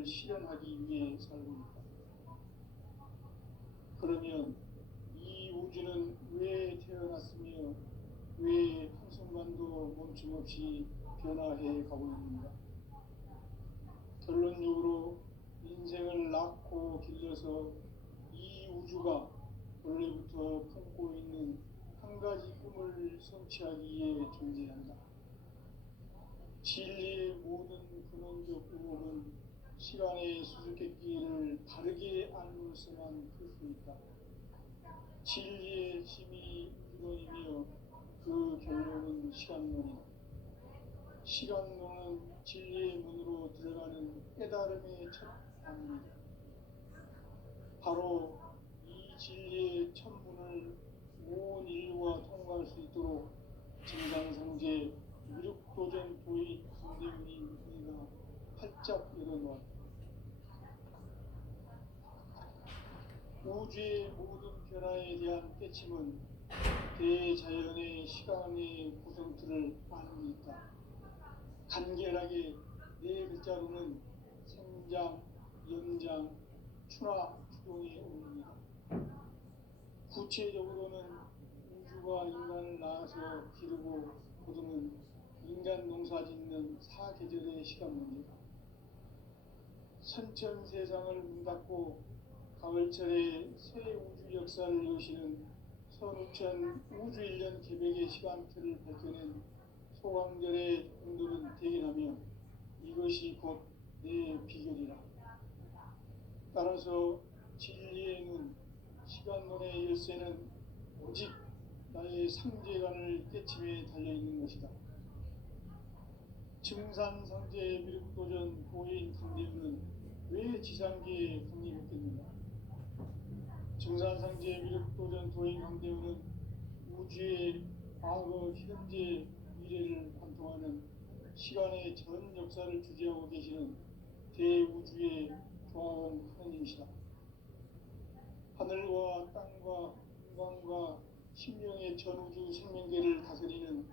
꿈을 실현하기 위해 살고 있다. 그러면 이 우주는 왜 태어났으며 왜 한순간도 멈춤없이 변화해 가고 있는가? 결론적으로 인생을 낳고 길러서 이 우주가 원래부터 품고 있는 한 가지 꿈을 성취하기 위해 존재한다. 진리의 모든 근원적 의혹은 시간의 수수께끼를 바르게 알므로서만 풀 수 있다. 진리의 힘이 우주론이며 그 결론은 시간론이다. 시간론은 진리의 문으로 들어가는 깨달음의 첫 단문이다. 바로 이 진리의 첫 문을 온 인류가 통과할 수 있도록 증상성제 미륵도전 도의 강대문인 우리가 활짝 열어놓았다. 우주의 모든 변화에 대한 깨침은 대자연의 시간의 구성틀을 아는 데 있다. 간결하게 네 글자로는 생장, 연장, 추나 추동에 오릅니다. 구체적으로는 우주가 인간을 낳아서 기르고 거두는 인간 농사 짓는 사계절의 시간 문제다. 선천세상을 문닫고 가을철에 새 우주 역사를 여시는 선우천 우주일년 개백의 시간틀을 밝혀낸 소강절의 공들은 대견하며 이것이 곧 내 비결이라. 따라서 진리의 눈, 시간론의 열쇠는 오직 나의 상제관을 깨침에 달려있는 것이다. 증산상제 미륵도전 고인 강대우는 왜 지상계에 강림했겠는가? 증산상제 미륵도전 도인 강대우는 우주의 과거, 현재, 미래를 관통하는 시간의 전 역사를 주재하고 계시는 대우주의 조화원 하느님이시다. 하늘과 땅과 인간과 신명의 전우주 생명계를 다스리는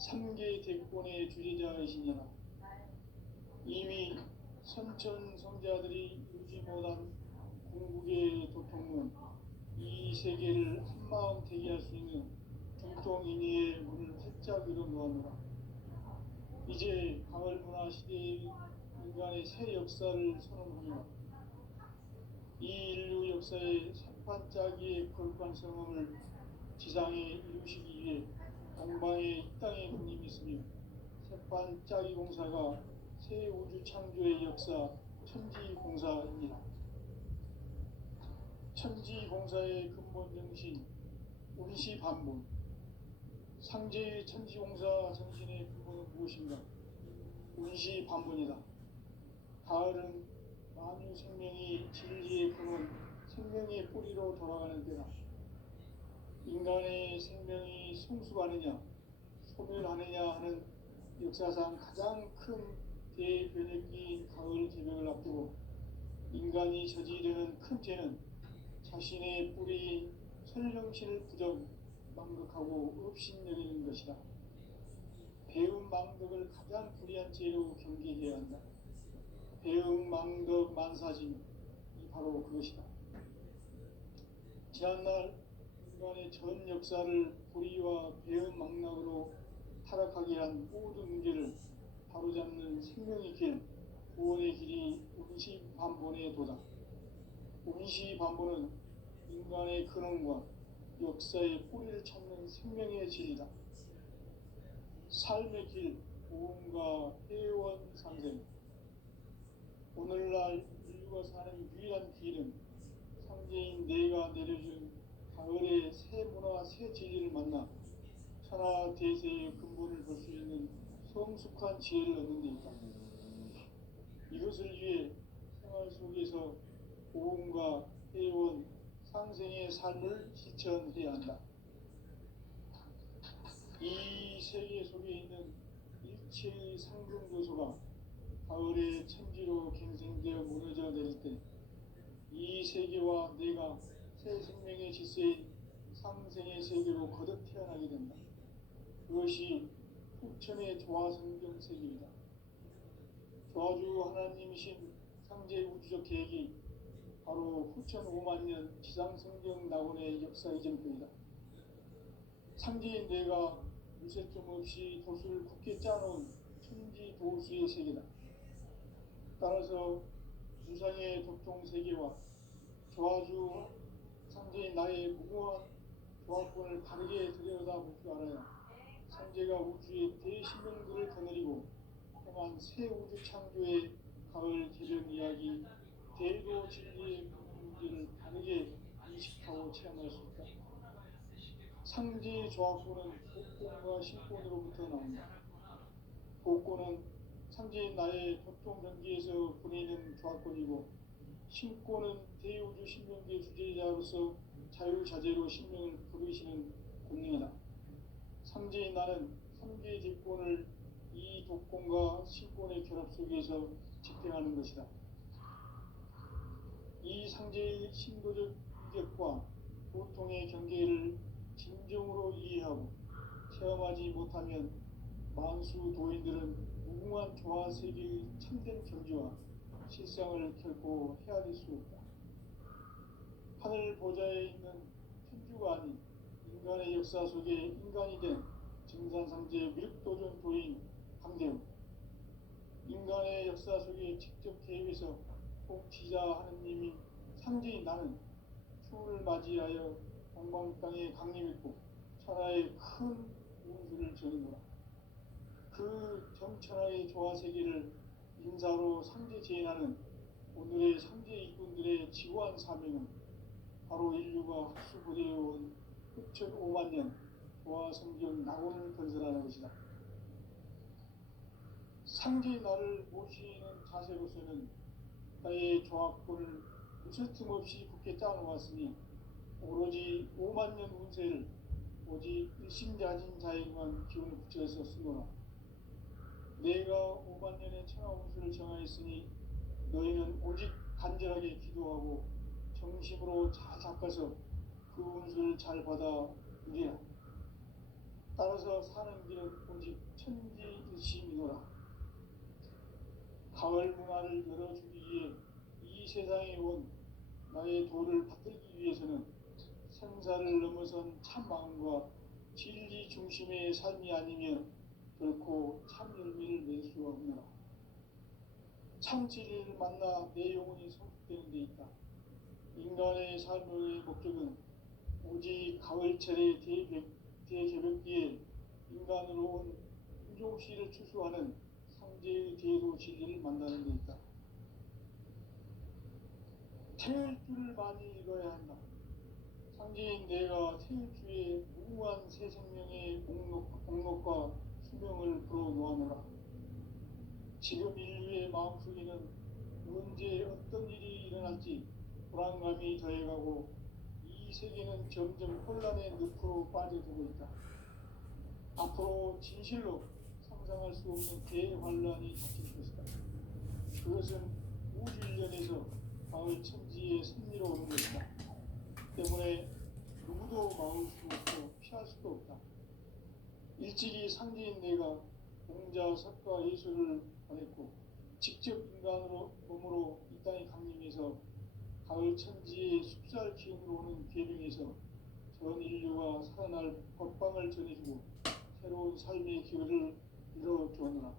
3개 대권의 주제자이시니라. 이미 선천성자들이 이루지 못한 궁극의 도통은 이 세계를 한마음 되게 할 수 있는 중통인의의 문을 활짝 열어놓았노라. 이제 가을문화 시대의 인간의 새 역사를 선언하며 이 인류 역사의 새판짜기의 거룩한 성험을 지상에 이루시기 위해 동방에 이 땅에 군림이 있으며 새판짜기 공사가 새 우주 창조의 역사 천지공사입니다. 천지공사의 근본 정신 운시반본. 상제의 천지공사 정신의 근본은 무엇인가? 운시반본이다. 가을은 만유 생명이 진리의 근원, 생명의 뿌리로 돌아가는 때다. 인간의 생명이 성숙하느냐, 소멸하느냐 하는 역사상 가장 큰 대변혁기인 가을 개벽을 앞두고 인간이 저지르는 큰 죄는 자신의 뿌리인 설령신을 부정, 망극하고 업신여기는 것이다. 배움 망덕을 가장 불의한 죄로 경계해야 한다. 배움 망덕 만사짐이 바로 그것이다. 지난날 인간의 전 역사를 불의와 배움 망락으로 타락하게 한 모든 문제를 바로잡는 생명의 길, 구원의 길이 운시반본의 도다. 운시반본은 인간의 근원과 역사의 뿌리를 찾는 생명의 진리다. 삶의 길, 보험과 회원 상생. 오늘날 인류가 사는 유일한 길은 상제인 내가 내려준 가을의 새 문화, 새 진리를 만나 천하 대세의 근본을 볼 수 있는 성숙한 지혜를 얻는 데 있다. 이것을 위해 생활 속에서 보험과 회원, 상생의 삶을 실천해야 한다. 이 세계 속에 있는 일체의 상승조소가 가을의 천지로 갱생되어 무너져 내릴 때 이 세계와 내가 새 생명의 질서인 상생의 세계로 거듭 태어나게 된다. 그것이 후천의 조화성경 세계이다. 조화주 하나님이신 상제 우주적 계획이 바로 후천 5만 년 지상성경 낙원의 역사 이전표이다. 상제인 내가 유세점 없이 도수를 굳게 짜놓은 천지 도수의 세계다. 따라서 무상의 도통 세계와 조화주 상제인 나의 무궁한 조합권을 바르게 들여다볼 줄 알아야 상제가 우주의 대신명들을 거느리고 행한 새 우주 창조의 가을 개변 이야기, 대도 진리의 문제를 바르게 인식하고 체험할 수 있다. 상제의 조합권은 복권과 신권으로부터 나온다. 복권은 상제인 나의 도통 경계에서 보내는 조합권이고, 신권은 대우주 신명계 주제자로서 자유자재로 신명을 부르시는 권능이다. 상제인 나는 3개의 대권을 이 독권과 신권의 결합 속에서 집행하는 것이다. 이 상제의 신도적 위력과 보통의 경계를 진정으로 이해하고 체험하지 못하면 만수 도인들은 무궁한 조화세계의 참된 경지와 실상을 결코 헤아릴 수 없다. 하늘 보좌에 있는 천주가 아닌 인간의 역사 속에 인간이 된 증산상제 밀도전 도인 강대우, 인간의 역사 속에 직접 개입해서 통치자 하느님이 상제인 나는 추운을 맞이하여 동방 땅에 강림했고 천하의 큰 운수를 전이노라. 그 정천하의 조화세계를 인사로 상제 제인하는 오늘의 상제 이꾼들의 지구한 사명은 바로 인류가 학수부대해온 후천 5만 년 조화성경 낙원을 건설하는 것이다. 상제의 나를 모시는 자세로서는 나의 조합권을 무쇠틈 없이 굳게 짜놓았으니 오로지 5만 년 운세를 오직 일심자진 자에게만 기운을 붙여서 쓰노라. 내가 5만 년의 천하 운수를 정하였으니 너희는 오직 간절하게 기도하고 정심으로 잘 닦아서 그 운수를 잘 받아 누리라. 따라서 사는 길은 오직 천지일심이노라. 가을 문화를 열어주기 위해 이 세상에 온 나의 도를 받들기 위해서는 생사를 넘어선 참 마음과 진리 중심의 삶이 아니면 결코 참 열매를 낼 수 없노라. 참 진리를 만나 내 영혼이 성숙되는 데 있다. 인간의 삶의 목적은 오직 가을철의 대개벽기에 인간으로 온 인종씨를 추수하는 상제의 대도 진리를 만나는 데 있다. 태을 줄을 많이 읽어야 한다. 상제인 내가 태을 주에 무궁한 새 생명의 목록과 수명을 불어놓아노라. 지금 인류의 마음속에는 언제 어떤 일이 일어날지 불안감이 더해가고 이 세계는 점점 혼란의 늪으로 빠져들고 있다. 앞으로 진실로 상상할 수 없는 대환란이 닥칠 것이다. 그것은 우주 일련에서 가을 천지의 섭리로 오는 것이다. 때문에 누구도 막을 수 없고 피할 수도 없다. 일찍이 상제인 내가 공자, 석가, 예수를 보냈고 직접 인간으로 몸으로 이 땅에 강림해서 가을 천지의 숲살 기운으로 오는 계명에서 전 인류가 살아날 법방을 전해주고 새로운 삶의 기회를 이뤄주었노라.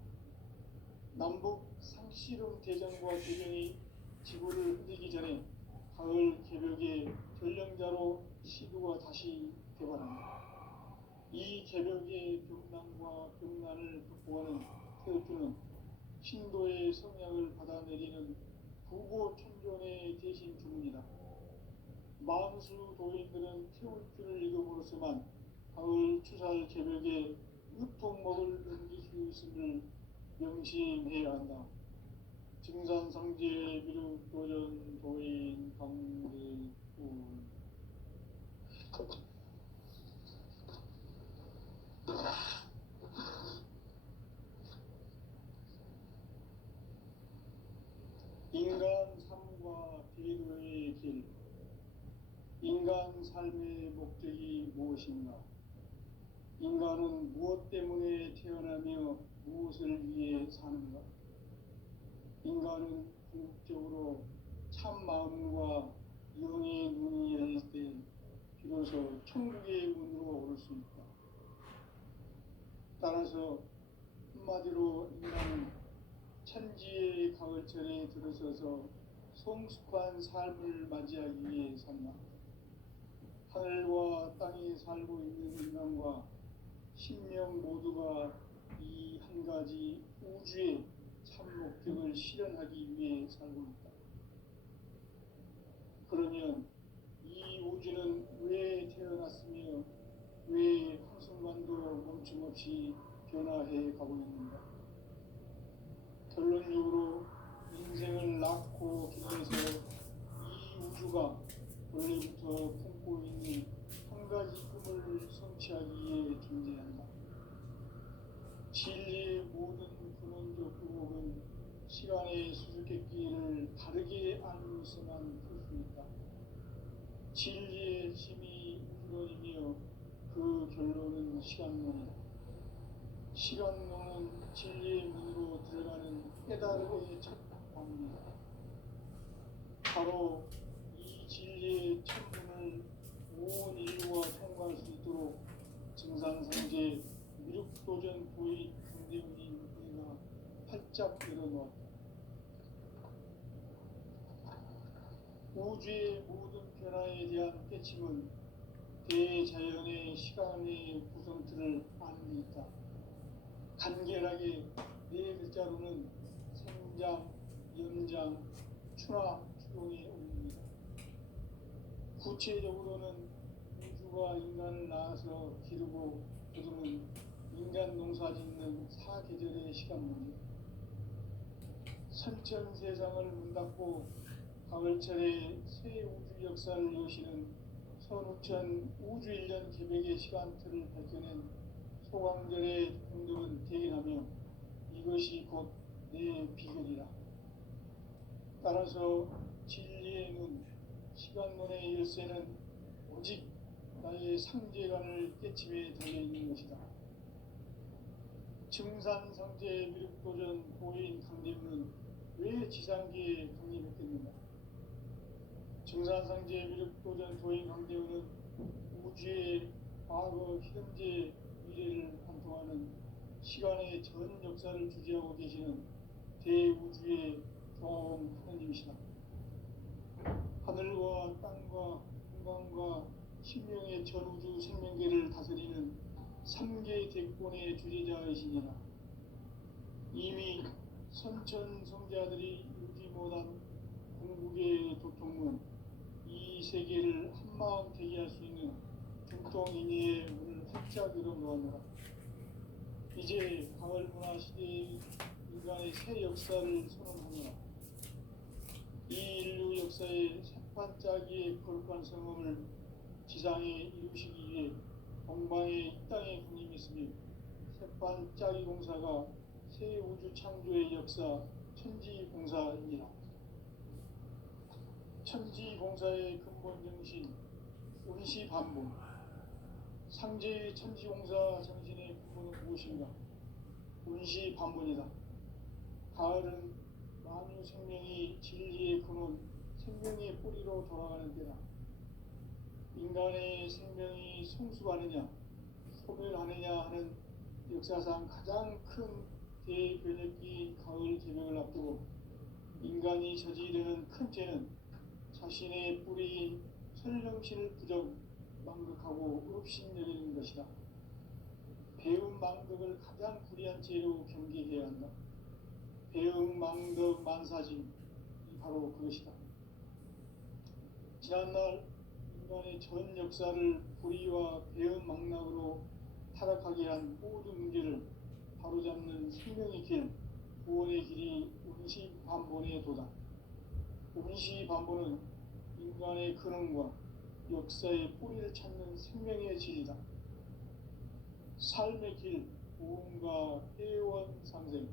남북 상씨름 대전과 개병이 지구를 흔들기 전에 가을 개벽의 전령자로 시도가 다시 개발한다. 이 개벽의 병난과 병난을 극복하는 태우주는 신도의 성약을 받아내리는 부고 천존의 대신 주문이다. 만수 도인들은 태울주를 읽음으로써만 가을 추살 개벽에 유통목을 넘길 수 있음을 명심해야 한다. 증산상제 비륵 도전 도인 강대군. 인간 삶과 대도의 길. 인간 삶의 목적이 무엇인가? 인간은 무엇 때문에 태어나며 무엇을 위해 사는가? 인간은 궁극적으로 참 마음과 영의 눈이 열릴 때 비로소 천국의 문으로 오를 수 있다. 따라서 한마디로 인간은 천지의 가을철에 들어서서 성숙한 삶을 맞이하기 위해 산다. 하늘과 땅에 살고 있는 인간과 신명 모두가 이 한 가지 우주의 참 목적을 실현하기 위해 살고 있다. 그러면 이 우주는 왜 태어났으며 왜 한순간도 멈춤없이 변화해 가고 있는가? 결론적으로 인생을 낳고 길러서 이 우주가 원래부터 품고 있는 한 가지 꿈을 성취하기 위해 존재한다. 진리의 모든 근원적 의혹은 시간의 수수께끼를 다르게 알면서만 풀 수 있다. 진리의 힘이 우주론이며 그 결론은 시간론이다. 시간론은 진리의 문으로 들어가는 깨달음의 첫 방문이다. 바로 이 진리의 천문을 온 인류가 통과할 수 있도록 증산상제 미륵도전 부의 강대문인 우리가 활짝 열어놓았다. 우주의 모든 변화에 대한 깨침은 대자연의 시간의 구성틀을 아는 데 있다. 간결하게 네 글자로는 생장, 연장, 추나 추동에 올립니다. 구체적으로는 우주가 인간을 낳아서 기르고 거두는 인간 농사 짓는 사계절의 시간문이다. 선천 세상을 문 닫고 가을철에 새 우주 역사를 여시는 선우천 우주일년 개백의 시간틀을 밝혀낸 소강절의 공덕은 대견하며 이것이 곧 내 비결이라. 따라서 진리의 문, 시간론의 열쇠는 오직 나의 상제관을 깨침에 달려있는 것이다. 증산상제 미륵도전 보인 강림은 왜 지상계에 강림했겠는가? 증산상제 미륵도전 도인 강대우는 우주의 과거, 현재, 미래를 관통하는 시간의 전 역사를 주재하고 계시는 대우주의 조화원 하나님이시다. 하늘과 땅과 인간과 신명의 전우주 생명계를 다스리는 3개 대권의 주재자이시니라. 이미 선천성자들이 이루지 못한 궁극의 도통문, 이 세계를 한마음 되게 할 수 있는 중통인의의 문을 활짝 열어놓았노라. 이제 가을 문화 시대의 인간의 새 역사를 선언하노라. 이 인류 역사의 새반짝이의 거룩한 성음을 지상에 이루시기 위해 동방의 이 땅에 군림했으며 새반짝이 공사가 새 우주 창조의 역사 천지공사이니라. 천지공사의 근본 정신 운시반본, 상제의 천지공사 정신의 근본은 무엇인가? 운시반본이다. 가을은 만유 생명이 진리의 근원, 생명의 뿌리로 돌아가는 때다. 인간의 생명이 성숙하느냐, 소멸하느냐 하는 역사상 가장 큰 대변혁기인 가을 개명을 앞두고 인간이 저지르는 큰 죄는 자신의 뿌리인 설령신을 부정, 망극하고 업신여기는 것이다. 배움 망덕을 가장 불의한 죄로 경계해야 한다. 배움 망덕 만사짐이 바로 그것이다. 지난날 인간의 전 역사를 불의와 배움 망락으로 타락하게 한 모든 문제를 바로잡는 생명의 길, 구원의 길이 운시반본의 도다. 운시반본은 인간의 근원과 역사의 뿌리를 찾는 생명의 질이다. 삶의 길, 구원과 회원상생.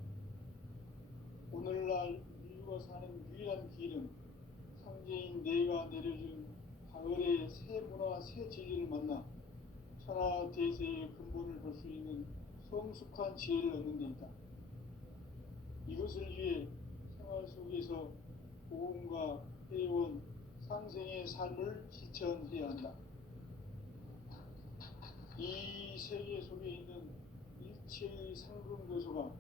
오늘날 인류가 사는 유일한 길은 상제인 내가 내려준 가을의 새 문화, 새 진리를 만나 천하 대세의 근본을 볼 수 있는 성숙한 지혜를 얻는 데 있다. 이것을 위해 생활 속에서 고음과 해온 상생의 삶을 실천해야 한다. 이 세계 속에 있는 일체의 상승교소가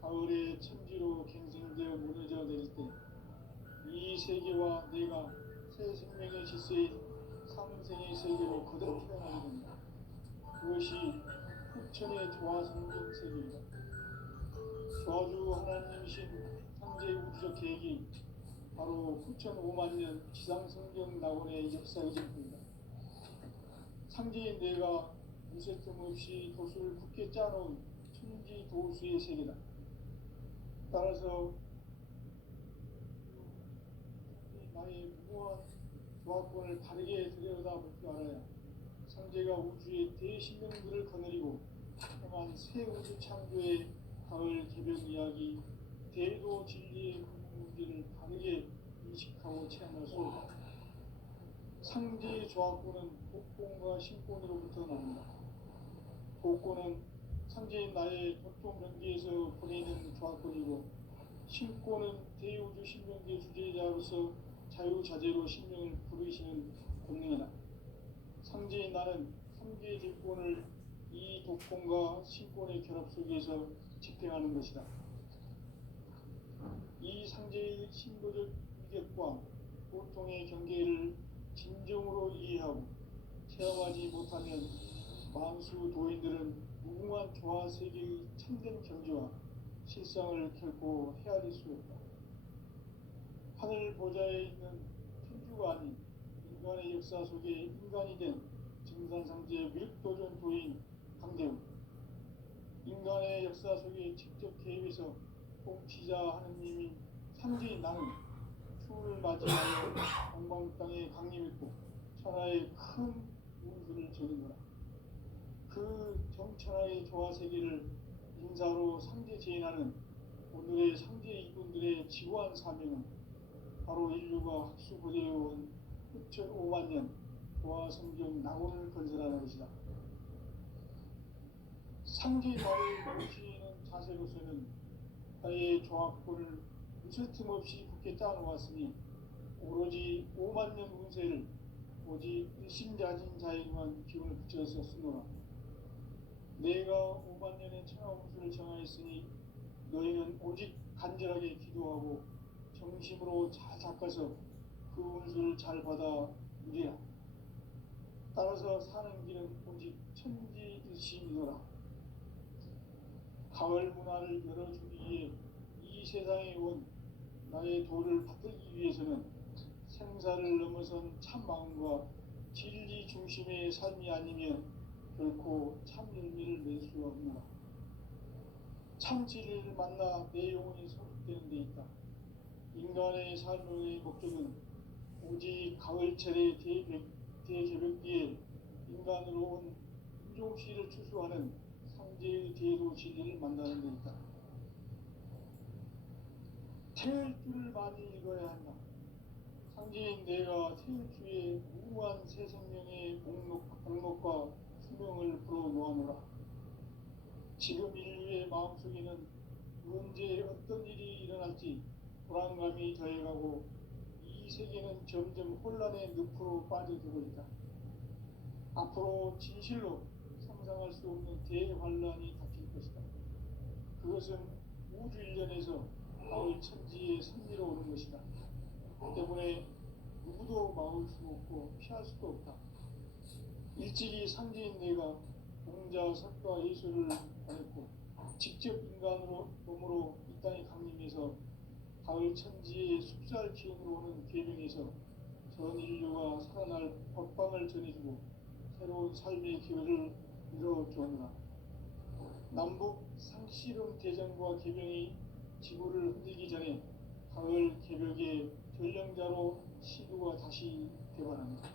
가을의 천지로 갱생되어 무너져 내릴 때 이 세계와 내가 새 생명의 질서인 상생의 세계로 거듭 태어나게 된다. 그것이 후천의 조화성경 세계이다. 조화주 하나님이신 창조의 우주적 계획이 바로 9,500,000년 지상성경 낙원의 역사의 전부이다. 상제인 내가 무쇠틈 없이 도수를 굳게 짜놓은 천지 도수의 세계다. 따라서 나의 무모한 조합권을 바르게 들여다볼 줄 알아야 상제가 우주의 대신령들을 거느리고 행한 새 우주 창조의 가을 개벽 이야기, 대도 진리의 문제를 바르게 인식하고 체험할 수 있다. 상제의 조합권은 복권과 신권으로부터 나온다. 복권은 상제인 나의 도통 경계에서 보내는 조합권이고, 신권은 대우주 신명계 주제자로서 자유자재로 신명을 부르시는 권능이다. 상제인 나는 3개의 질권을 이 독권과 신권의 결합 속에서 집행하는 것이다. 이 상제의 신도적 위력과 보통의 경계를 진정으로 이해하고 체험하지 못하면 만수 도인들은 무궁한 조화 세계의 참된 경지와 실상을 결코 헤아릴 수 없다. 하늘 보좌에 있는 천주가 아닌 인간의 역사 속에 인간이 된 증산상제 밀도전 도인 강대우, 인간의 역사 속에 직접 개입해서 통치자 하느님인 상제인 나는 추운을 맞이하여 동방 땅에 강림했고 천하의 큰 운수를 저는거라. 그 정천하의 조화 세계를 인사로 상제 제인하는 오늘의 상제 이분들의 지구한 사명은 바로 인류가 학수고대해온 9,500,000년 조화 성경 낙원을 건설하는 것이다. 상제의 말을 모시는 자세로서는 나의 조합권을 무쇠틈 없이 굳게 짜놓았으니 오로지 50,000년 운세를 오직 일심자진 자에게만 기운을 붙여서 쓰노라. 내가 50,000년의 천하 운수를 정하였으니 너희는 오직 간절하게 기도하고 정심으로 잘 닦아서 그 운수를 잘 받아 누리라. 따라서 사는 길은 오직 천지일심이노라. 가을 문화를 열어주기 위해 이 세상에 온 나의 도를 받들기 위해서는 생사를 넘어선 참 마음과 진리 중심의 삶이 아니면 결코 참 열매를 낼 수 없노라. 참 진리를 만나 내 영혼이 성숙되는 데 있다. 인간의 삶의 목적은 오직 가을철의 대개벽 뒤에 인간으로 온 인종시를 추수하는 상제의 대도 진리를 만나는 데 있다. 태을 줄을 많이 읽어야 한다. 상제인 내가 태을 주에 무궁한 새 생명의 목록과 수명을 불어놓아노라. 지금 인류의 마음속에는 언제 어떤 일이 일어날지 불안감이 더해가고 이 세계는 점점 혼란의 늪으로 빠져들고 있다. 앞으로 진실로 상상할 수 없는 대환란이 닥칠 것이다. 그것은 우주 일련에서 가을 천지의 섭리로 오는 것이다. 때문에 누구도 막을 수 없고 피할 수도 없다. 일찍이 상제인 내가 공자, 석가, 예수를 보냈고 직접 인간으로 몸으로 이 땅에 강림해서 가을 천지의 숲살 기운으로 오는 계명에서 전 인류가 살아날 법방을 전해주고 새로운 삶의 기회를 이뤄주었노라. 남북 상씨름 대전과 계명이 지구를 흔들기 전에 가을 개벽의 전령자로 시도가 다시 되어간다.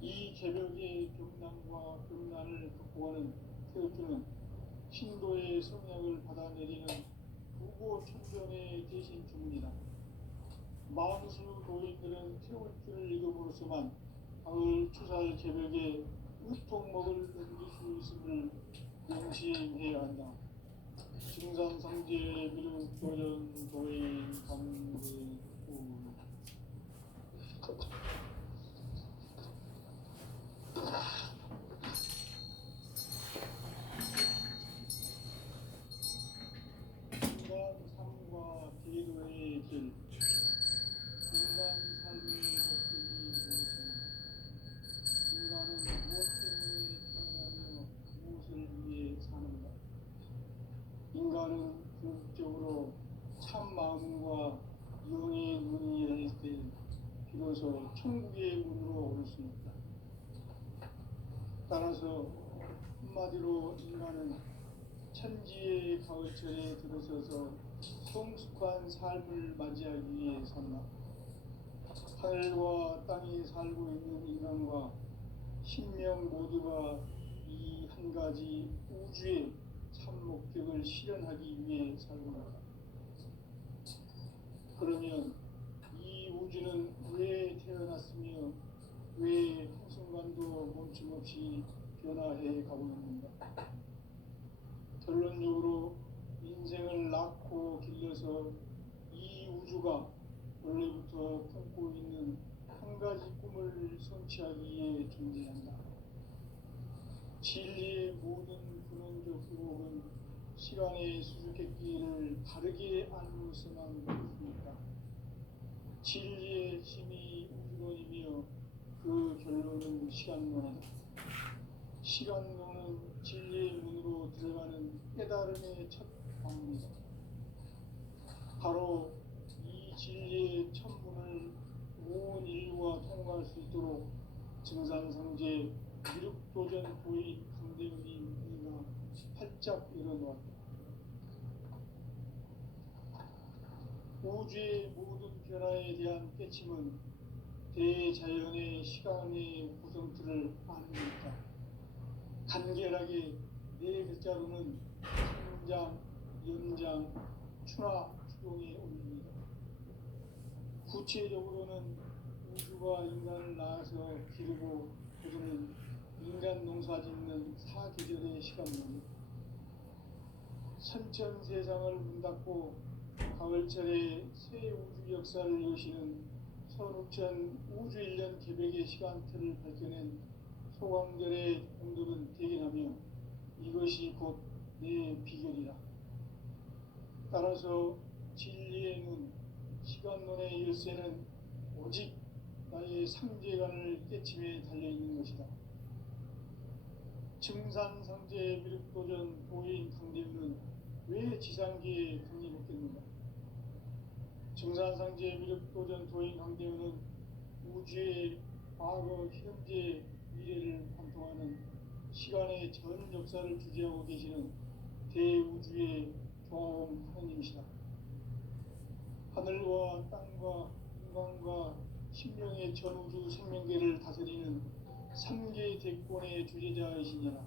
이 개벽의 경난과 경난을 극복하는 태극주는 신도의 성약을 받아내리는 부고 천전의 대신 주문이다. 만수 도인들은 태극주를 읽음으로써만 가을 추살 개벽의 우통목을 넘길 수 있음을 명심해야 한다. 증산상제 미륵도전 도인 강대우 한마디로 인간은 천지의 가을철에 들어서서 성숙한 삶을 맞이하기 위해 산다. 하늘과 땅에 살고 있는 인간과 신명 모두가 이 한 가지 우주의 참 목적을 실현하기 위해 살고 있다. 그러면 이 우주는 왜 태어났으며 왜 한순간도 멈춤없이 변화해 가고 있는가? 결론적으로 인생을 낳고 길러서 이 우주가 원래부터 품고 있는 한 가지 꿈을 성취하기 위해 존재한다. 진리의 모든 근원적 의혹은 시간의 수수께끼를 다르게 알고서만 있습니다. 진리의 힘이 우주론이며 그 결론은 시간론이다. 시간론은 진리의 문으로 들어가는 깨달음의 첫 방문이다. 바로 이 진리의 첫 문을 온 인류가 통과할 수 있도록 증산상제 미륵도전 도인 강대훈이 우리가 활짝 열어놓았다. 우주의 모든 변화에 대한 깨침은 대자연의 시간의 구성틀을 아는 것이다. 간결하게 네 글자로는 성장, 연장, 추나 추동에 올립니다. 구체적으로는 우주가 인간을 낳아서 기르고 거두는 인간 농사 짓는 사계절의 시간입니다. 선천 세상을 문 닫고 가을철에 새 우주 역사를 여시는 선우천 우주 1년 개백의 시간틀을 밝혀낸 소광절의 공덕은 대견하며 이것이 곧 내 비결이라. 따라서 진리의 눈, 시간론의 열쇠는 오직 나의 상제관을 깨침에 달려있는 것이다. 증산상제 미륵도전 도인 강대훈은 왜 지상계에 강림했겠는가? 증산상제 미륵도전 도인 강대훈은 우주의 과거, 현재, 미래를 관통하는 시간의 전 역사를 주재하고 계시는 대우주의 종엄 하느님이시다. 하늘과 땅과 인간과 신명의 전우주 생명계를 다스리는 3개 대권의 주재자이시니라.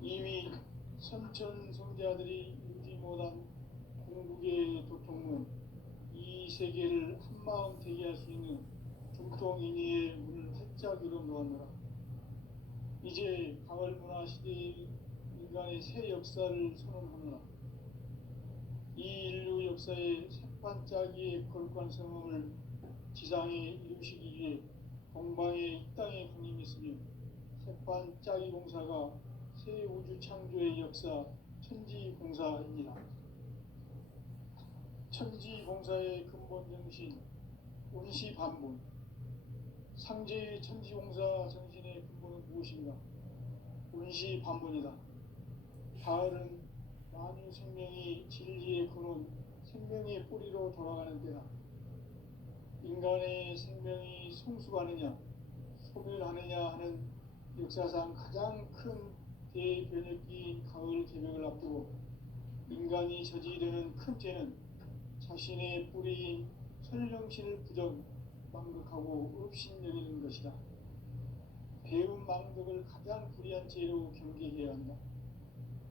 이미 선천 성자들이 이루지 못한 궁극의 도통문, 이 세계를 한마음 되게 할 수 있는 중통인의의 문을 활짝 열어놓았노라. 이제 가을 문화 시대의 인간의 새 역사를 선언하노라. 이 인류 역사의 새반짝이의 거룩한 성험을 지상에 이루시기 위해 동방의 이 땅에 강림했으며 새반짝이 공사가 새 우주 창조의 역사 천지공사입니다. 천지공사의 근본 정신 운시반본. 상제의 천지공사 정신의 근본은 무엇인가? 운시반본이다. 가을은 만유 생명이 진리의 근원, 생명의 뿌리로 돌아가는 때다. 인간의 생명이 성숙하느냐, 소멸하느냐 하는 역사상 가장 큰 대변혁기인 가을 개벽을 앞두고 인간이 저지르는 큰 죄는 자신의 뿌리인 설령신을 부정, 망덕하고 업신여기는 것이다. 배움 망덕을 가장 불의한 죄로 경계해야 한다.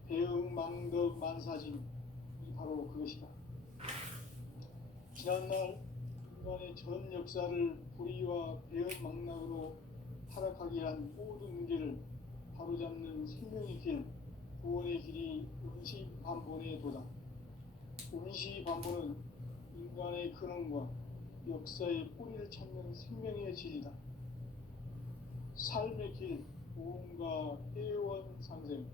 배움 망덕 만사진이 바로 그것이다. 지난날 인간의 전 역사를 불의와 배움 망락으로 타락하게 한 모든 문제를 바로잡는 생명의 길, 구원의 길이 운시반본의 도다. 운시반본은 인간의 근원과 역사의 뿌리를 찾는 생명의 질이다. 삶의 길, 보험과 회원 상생.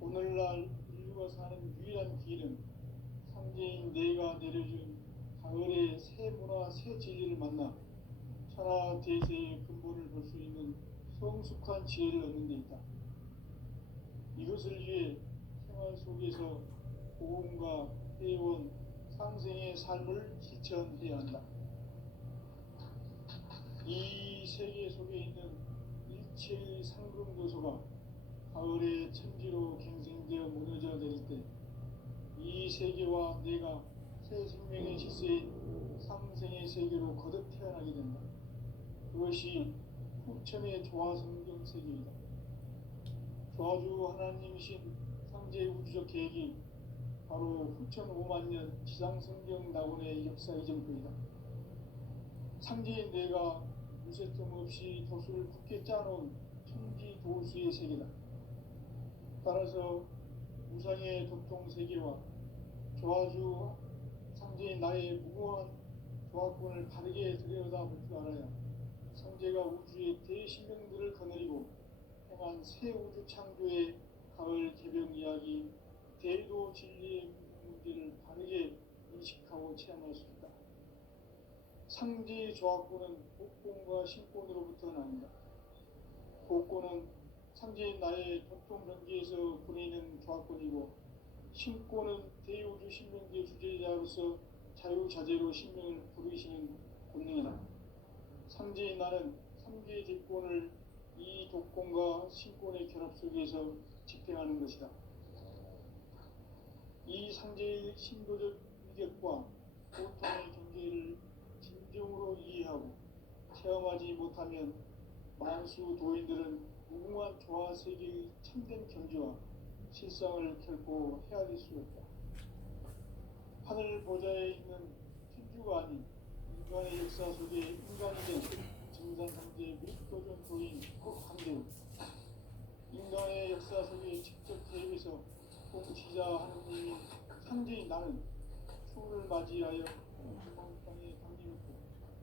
오늘날 인류가 사는 유일한 길은 상제인 내가 내려준 가을의 새 문화, 새 진리를 만나 천하 대세의 근본을 볼 수 있는 성숙한 지혜를 얻는 데 있다. 이것을 위해 생활 속에서 보험과 회원, 상생의 삶을 실천해야 한다. 이 세계 속에 있는 일체의 상금 요소가 가을의 천지로 갱생되어 무너져 내릴 때 이 세계와 내가 새 생명의 질서인 상생의 세계로 거듭 태어나게 된다. 그것이 후천의 조화성경 세계이다. 조화주 하나님이신 상제의 우주적 계획이 바로 후천 5만 년 지상성경 낙원의 역사 이전부이다. 상제인 내가 무쇠점 없이 도수를 굳게 짜놓은 천지 도수의 세계다. 따라서 우상의 도통 세계와 조화주 상제인 나의 무고한 조화권을 바르게 들여다볼 줄 알아야 상제가 우주의 대신령들을 거느리고 행한 새 우주 창조의 가을 개병 이야기, 대도 진리의 문제를 바르게 인식하고 체험할 수 있다. 상제의 조화권은 복권과 신권으로부터 나온다. 복권은 상제인 나의 도통 경계에서 보내는 조화권이고, 신권은 대우주 신명기의 주제자로서 자유자재로 신명을 부르시는 권능이다. 상제인 나는 3개의 대권을 이 독권과 신권의 결합 속에서 집행하는 것이다. 이 상제의 신도적 위격과 고통의 경계를 진정으로 이해하고 체험하지 못하면 만수 도인들은 무궁한 조화 세계의 참된 경지와 실상을 결코 헤아릴 수 없다. 하늘 보좌에 있는 천주가 아닌 인간의 역사 속에 인간이 된 증산상제의 밀도전 도인 한대우, 인간의 역사 속에 직접 개입해서 통치자 하느님인 상제인 나는 추운을 맞이하여 땅에 담기놓고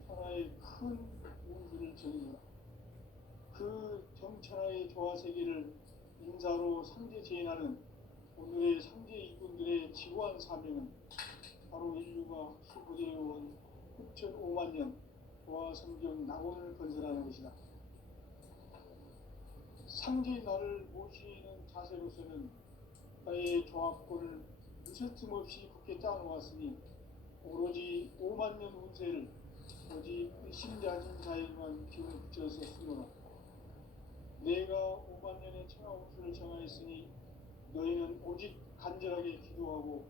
천하의 큰 우주를 전이노라. 그 정천하의 조화세계를 인사로 상제 제인하는 오늘의 상제 이군들의 지구한 사명은 바로 인류가 수고되어온 후천 5만 년 조화성경 낙원을 건설하는 것이다. 상제의 나를 모시는 자세로서는 나의 조화권을 무쇠틈 없이 굳게 짜놓았으니 오로지 5만 년 운세를 오직 신자진 자에게만 기운을 붙여서 쓰노라. 내가 5만 년의 천하 운수를 정하였으니 너희는 오직 간절하게 기도하고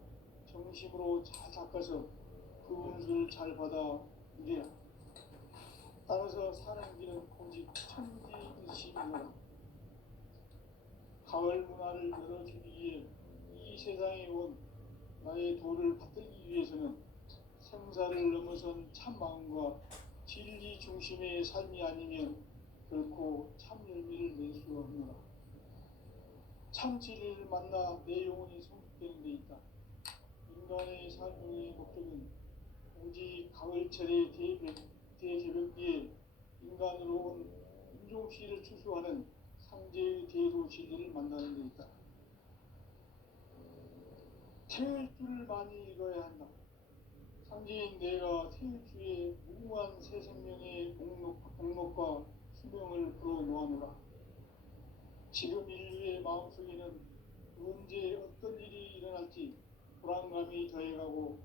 정심으로 잘 닦아서 그 운수를 잘 받아 누리라. 따라서 사는 길은 오직 천지일심이노라. 가을 문화를 열어주기 위해 이 세상에 온 나의 도를 받들기 위해서는 생사를 넘어선 참 마음과 진리 중심의 삶이 아니면 결코 참 열매를 낼 수 없노라. 참 진리를 만나 내 영혼이 성숙되는 데 있다. 인간의 삶의 목적은 오직 가을철의 대개벽기에 인간으로 온 인종시를 추수하는 상제의 대도 진리를 만나는 데 있다. 태일 줄을 많이 읽어야 한다. 상제인 내가 태일 주에 무궁한 새 생명의 목록과 수명을 불어놓아노라. 지금 인류의 마음속에는 언제 어떤 일이 일어날지 불안감이 더해가고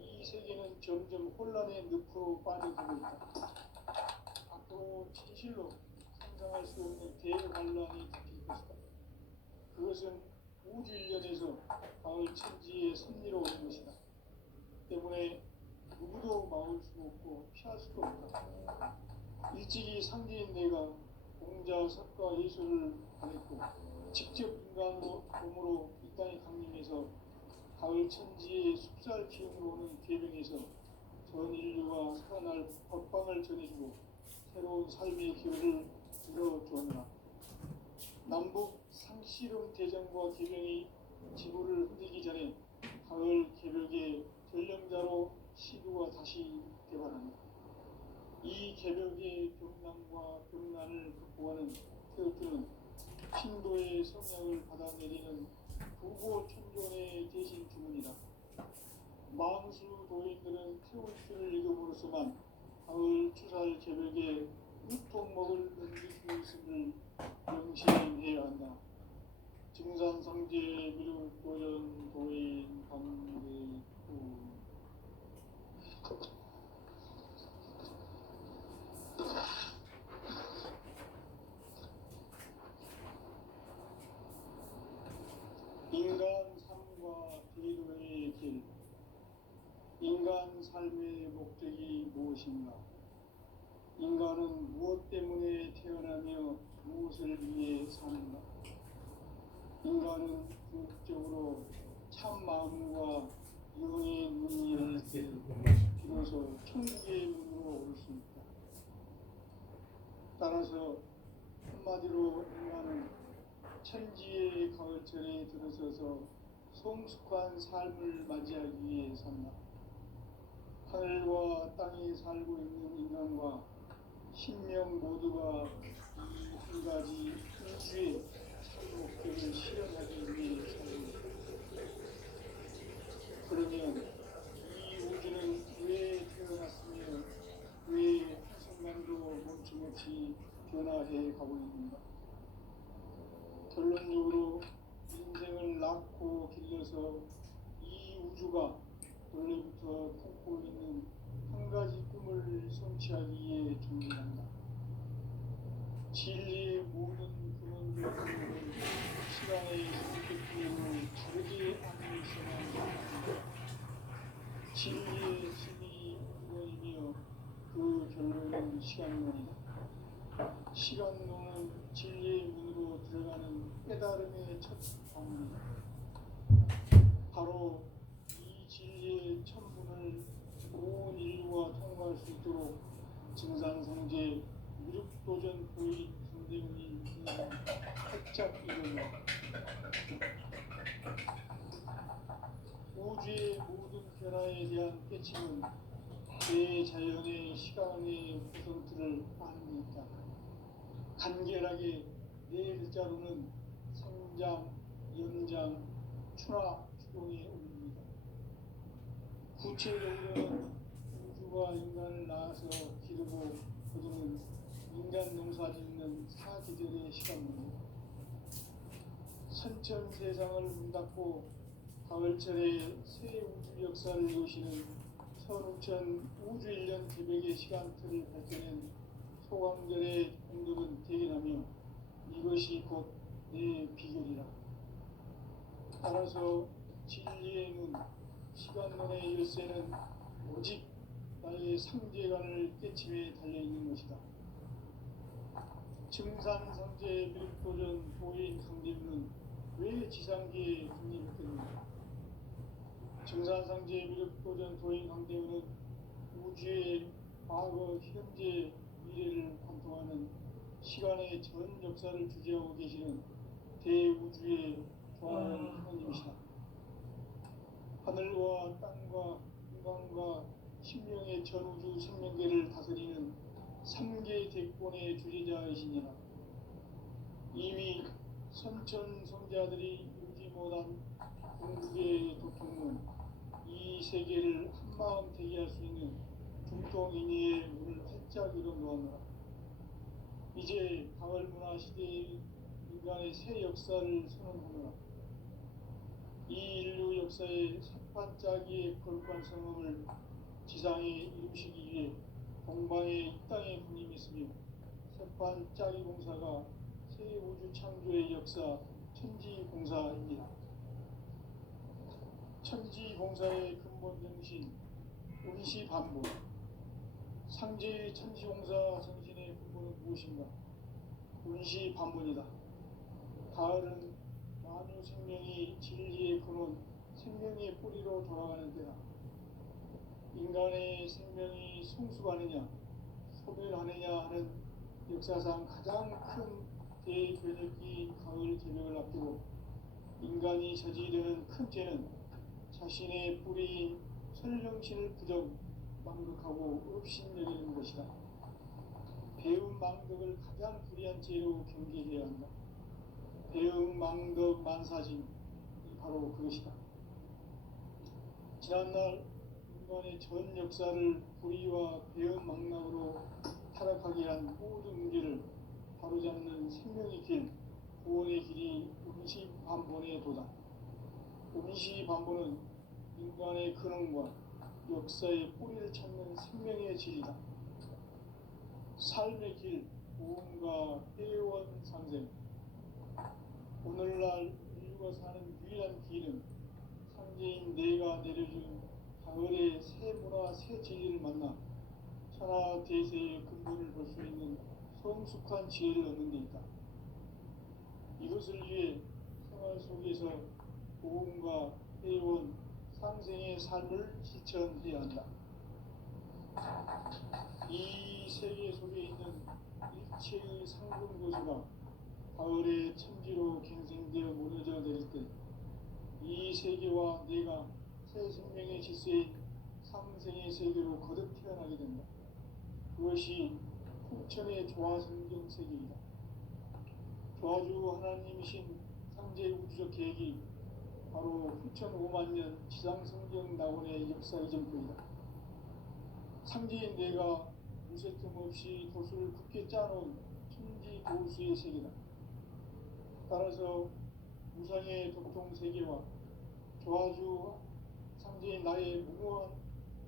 이 세계는 점점 혼란의 늪으로 빠져들고 있다. 앞으로 진실로 상상할 수 없는 대환란이 닥칠 것이다. 그것은 우주 일련에서 가을 천지의 섭리로 오는 것이다. 때문에 누구도 막을 수 없고 피할 수도 없다. 일찍이 상제인 내가 공자, 석가, 예술을 보냈고 직접 인간으로 몸으로 이 땅에 강림해서 가을 천지의 숲살 기운으로 오는 계명에서 전 인류가 살아날 법방을 전해주고 새로운 삶의 기회를 이뤄주었노라. 남북 상씨름 대전과 계명이 지구를 흔들기 전에 가을 개벽의 전령자로 시구가 다시 개발한다. 이 개벽의 병난과 병난을 극복하는 태극기는 신도의 성향을 받아내리는 부고 천존의 대신 주문이다. 만수 도인들은 태울주를 읽음으로써만 가을 추살 개벽에 유통먹을 넘길 수 있음을 명심해야 한다. 증산성제 미륵도전 도인 강대구 인간 삶의 목적이 무엇인가? 인간은 무엇 때문에 태어나며 무엇을 위해 사는가? 인간은 궁극적으로 참 마음과 영의 문이 열릴 때 비로소 천국의 문으로 오를 수 있다. 따라서 한마디로 인간은 천지의 가을철에 들어서서 성숙한 삶을 맞이하기 위해 산다. 하늘과 땅에 살고 있는 인간과 신명 모두가 이 한 가지 우주의 참 목적을 실현하기 위해 살고 있다. 그러면 이 우주는 왜 태어났으며 왜 한순간도 멈춤없이 변화해 가고 있는가? 결론적으로 인생을 낳고 길러서 이 우주가 원래부터 품고 있는 한 가지 꿈을 성취하기 위해 존재한다. 진리의 모든 근원들은 시간의 선택기로 다르게 안에서만 한다. 진리의 힘이 근원이며 그 결론은 시간론이다. 시간론은 진리의 문으로 들어가는 깨달음의 첫 방문이다. 바로 이 진리의 천분을 온 인류가 통과할 수 있도록 증산성제 미륵도전 보인 강대문이 활짝 일어나 우주의 모든 변화에 대한 깨침은 대자연의 시간의 구성틀을 아는 데 있다. 간결하게 네 글자로는 성장, 연장, 추나, 추동에 올립니다. 구체적으로는 우주가 인간을 낳아서 기르고 거두는 인간 농사 짓는 사계절의 시간입니다. 선천 세상을 문 닫고 가을철에 새 우주 역사를 이루시는 선우천 우주 1년 기백의 시간틀을 밝혀낸 소강절의 공덕은 대견하며 이것이 곧 내 비결이라. 따라서 진리의 문, 시간론의 열쇠는 오직 나의 상제관을 깨침에 달려있는 것이다. 증산성제 미륵도전 보인 강대문은 왜 지상계에 군림했겠는가? 증산성제 미륵도전 도인 강대문은 우주의 과거, 현재, 미래를 관통하는 시간의 전 역사를 주재하고 계시는 대우주의 조화한 하나님이시다. 하늘과 땅과 인간과 신명의 전우주 생명계를 다스리는 3개 대권의 주재자이시니라. 이미 선천성자들이 이루지 못한 궁극의 도통은 이 세계를 한마음 되게 할 수 있는 중통인의의 문을 활짝 열어 놓았노라. 이제 가을 문화 시대의 인간의 새 역사를 선언하노라. 이 인류 역사의 삿반짜기의 거룩한 성험을 지상에 이루시기 위해 동방에 이 땅에 군림했으며 삿반짜기 공사가 새 우주 창조의 역사 천지공사입니다. 천지공사의 근본 정신 운시반본. 상제의 천지공사 정신의 근본은 무엇인가? 운시반본이다. 가을은 만유 생명이 진리의 근원, 생명의 뿌리로 돌아가는 때다. 인간의 생명이 성숙하느냐, 소멸하느냐 하는 역사상 가장 큰 대변혁기인 가을 개벽을 앞두고 인간이 저지르는 큰 죄는 자신의 뿌리인 설령신을 부정, 망극하고 업신여기는 것이다. 배움 망덕을 가장 불의한 죄로 경계해야 한다. 배움 망덕 만사진이 바로 그것이다. 지난날 인간의 전 역사를 불의와 배움 망락으로 타락하게 한 모든 문제를 바로잡는 생명의 길, 구원의 길이 운시반본의 도다. 운시반본은 인간의 근원과 역사의 뿌리를 찾는 생명의 진리다. 삶의 길, 구원과 회원상생. 오늘날 인류가 사는 유일한 길은 상제인 내가 내려준 가을의 새 문화 새 진리를 만나 천하 대세의 근본을 볼 수 있는 성숙한 지혜를 얻는 데 있다. 이것을 위해 생활 속에서 고음과 회원, 상생의 삶을 실천해야 한다. 이 세계 속에 있는 일체의 상근고수가 가을의 천지로 갱생되어 무너져 내릴 때 이 세계와 내가 새 생명의 질서인 상생의 세계로 거듭 태어나게 된다. 그것이 풍천의 조화성경 세계이다. 조화주 하나님이신 상제 우주적 계획이 바로 9,500,000년 지상성경 낙원의 역사 이전부이다. 상제인 내가 무쇠틈 없이 도수를 굳게 짜놓은 천지 도수의 세계다. 따라서 무상의 도통 세계와 조화주 상제인 나의 무모한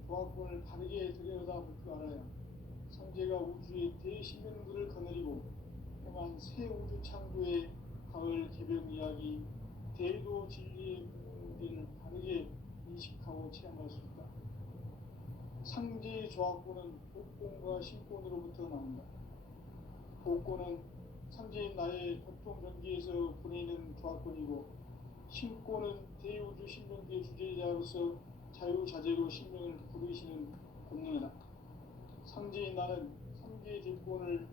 조화권을 바르게 들여다볼 줄 알아야 상제가 우주의 대신명들을 거느리고 행한 새 우주 창조의 가을 개병 이야기 대도 진리의 부분들을 바르게 인식하고 체험할 수 있다. 상제의 조화권은 복권과 신권으로부터 나온다. 복권은 상제인 나의 도통 전기에서 보내는 조화권이고, 신권은 대우주 신명계 주제자로서 자유자재로 신명을 부르시는 본능이다. 상제인 나는 상제의 대권을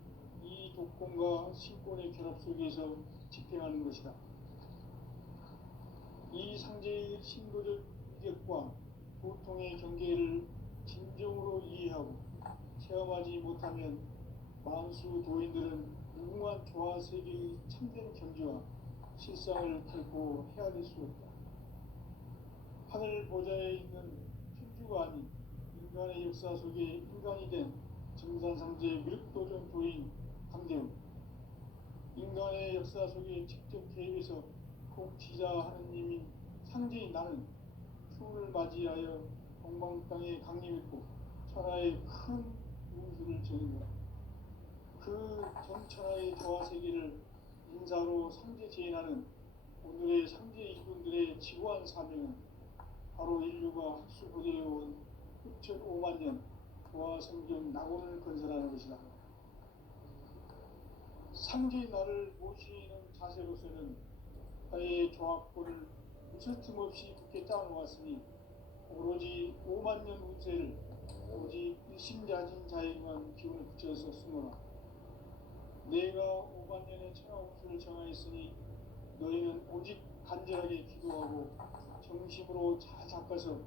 이 독권과 신권의 결합 속에서 집행하는 것이다. 이 상제의 신도적 위격과 보통의 경계를 진정으로 이해하고 체험하지 못하면 만수 도인들은 무궁한 조화 세계의 참된 경지와 실상을 결코 헤아릴 수 없다. 하늘 보좌에 있는 천주가 아닌 인간의 역사 속에 인간이 된 정산상제의 밀도전 도인 강대우, 인간의 역사 속에 직접 개입해서 통치자 하느님인 상제인 나는 추운을 맞이하여 동방 땅에 강림했고 천하의 큰 운수를 지닌 것. 그 전천하의 조화 세계를 인사로 상제 제인하는 오늘의 상제 이군들의 지구한 사명은 바로 인류가 학수고대해온 9,500,000년 조화 성경 낙원을 건설하는 것이다. 상제인 나를 모시는 자세로서는 나의 조합권을 무쇠틈 없이 굳게 짜놓았으니 오로지 50,000년 운세를 오직 일심자진 자에게만 기운을 붙여서 쓰노라. 내가 50,000년의 천하 운수를 정하였으니 너희는 오직 간절하게 기도하고 정심으로 잘 닦아서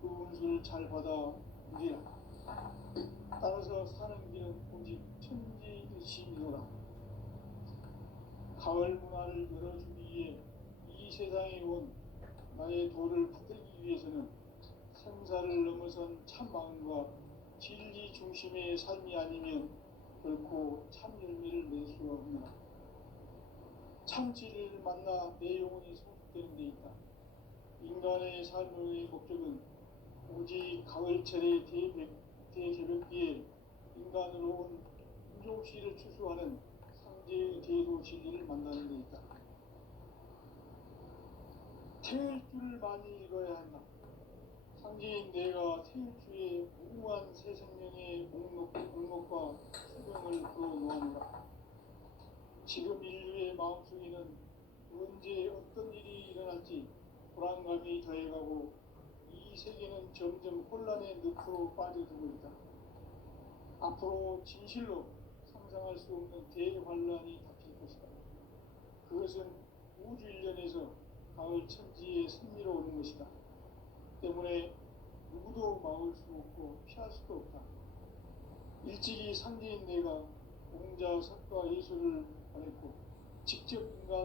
그 운수를 잘 받아 누리라. 따라서 사는 길은 오직 천지일심이노라. 가을 문화를 열어주기 위해 이 세상에 온 나의 도를 받들기 위해서는 생사를 넘어선 참 마음과 진리 중심의 삶이 아니면 결코 참 열매를 맺을 수가 없노라. 참 진리를 만나 내 영혼이 성숙되는 데 있다. 인간의 삶의 목적은 오직 가을철의 대개벽기에 인간으로 온 인종씨를 추수하는 상제의 대도 진리를 만나는 데 있다. 태일주를 많이 읽어야 한다. 상제인 내가 태일주의 무궁한 새 생명의 목록과 수명을 풀어놓았노라. 지금 인류의 마음속에는 언제 어떤 일이 일어날지 불안감이 더해가고 이 세계는 점점 혼란의 늪으로 빠져들고 있다. 앞으로 진실로 상상할 수 없는 대환란이 닥칠 것이다. 그것은 우주 일련에서 가을 천지의 승리로 오는 것이다. 때문에 누구도 막을 수 없고 피할 수도 없다. 일찍이 상제인 내가 공자, 석가, 예술을 보냈고 직접 인간